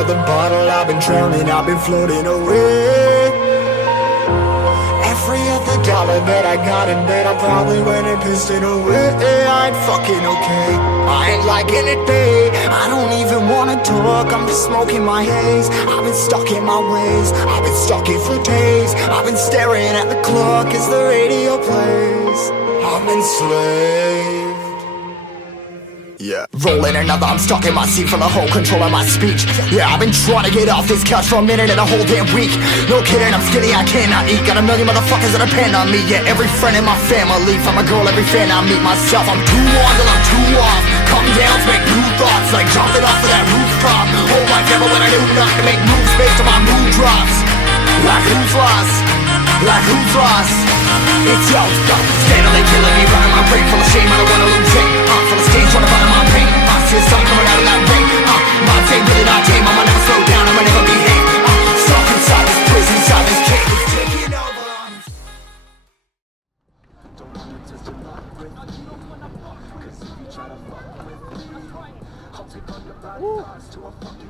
of the bottle, I've been drowning, I've been floating away. Every other dollar that I got in bed, I probably went and pissed it away. I ain't fucking okay. I ain't liking it, babe. I don't even wanna talk. I'm just smoking my haze. I've been stuck in my ways. I've been stuck here for days. I've been staring at the clock as the radio plays. I'm enslaved. Yeah. Rolling another, I'm stuck in my seat for the whole control of my speech. Yeah, I've been trying to get off this couch for a minute and a whole damn week. No kidding, I'm skinny, I cannot eat. Got a million motherfuckers that depend on me. Yeah, every friend in my family. From a girl, every fan I meet myself. I'm too on till I'm too off. Come down make new thoughts, like jumping off of that rooftop. Whole life never when I knew not to make moves based on my mood drops. Like who's lost? Like who's lost? It's yo, yo, steadily killing me, running my brain full of shame. Take all your body